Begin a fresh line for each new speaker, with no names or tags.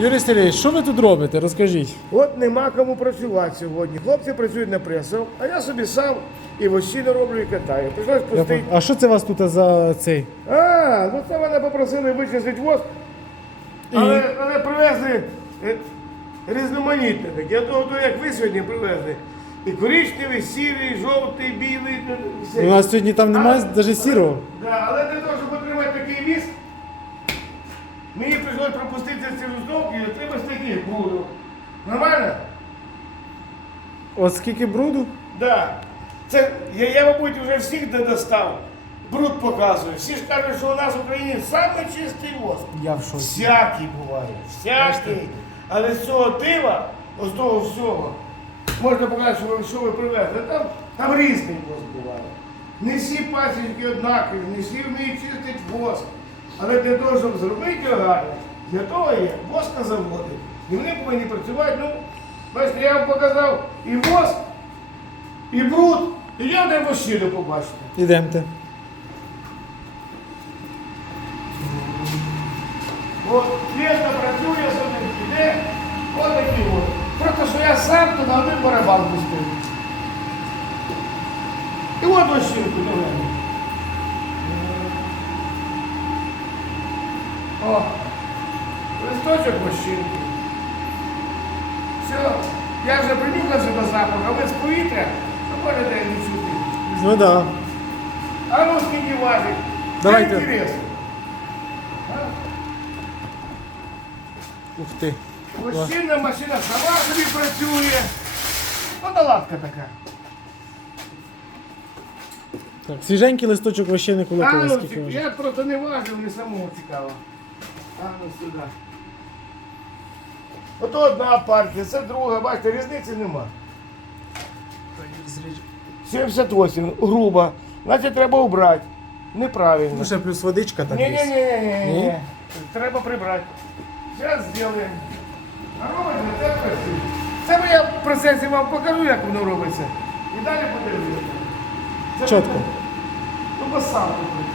Юрій Сергійович, що ви тут робите? Розкажіть.
От нема кому працювати сьогодні. Хлопці працюють на пресу, а я собі сам і вощину роблю і катаю. Прийшлось
Я
пустити.
пон- А що це у вас тут за цей?
А, ну це мене попросили вичистити воск, але, але привезли е, різноманітне таке. Я того, як ви сьогодні привезли. І коричневий, сірий, жовтий, білий. ну, все.
У нас сьогодні там немає навіть сірого.
Да, але для того, мені прийшлось пропустити ці роздовки і отримати таких буду. Нормально?
От скільки бруду?
Да. Це я, я, мабуть, вже всіх достав. Бруд показую. Всі ж кажуть, що у нас в Україні саме чистий воск.
Я в шоці.
Всякий буває, всякий. Але з цього дива, з того всього, можна показати, що ви, що ви привезли. Там, там різний воск буває. Не всі пасічки однакові, не всі вміють чистити воск. Але для того, щоб зробити його гарно, для того є воскозаводи. І вони повинні працювати. Ну, бачите, я вам показав і воск, і бруд, і я не вощину побачите.
Ідемте.
От клієнта працює, собі йде, от такі от. Просто що я сам туди один барабан пустив. І от ось щірку до мене. О, листочок ощінки. Все, я вже принюхався до запаху, а без повітря, то може де не чути.
Ну да.
А ну скільки важить?
Давайте.
Це інтересно.
Ух ти.
Мужчина, машина сама собі працює. Ну, наладка така.
Так, свіженький листочок вощини
А
кулаковий.
ну, ці- я просто не важив, мені самому цікаво. Ну сюди. Ото одна партія, це друга, бачите, різниці нема. 78, грубо. Значить треба убрати. Неправильно.
Ну ще плюс водичка там
Ні, ні,
є.
ні, ні,
Ні?
ні. Треба прибрати. Зараз зробимо. А робиться це працює. Це я в процесі вам покажу, як воно робиться. І далі подивимося.
Чітко.
Ну, бо сам тут.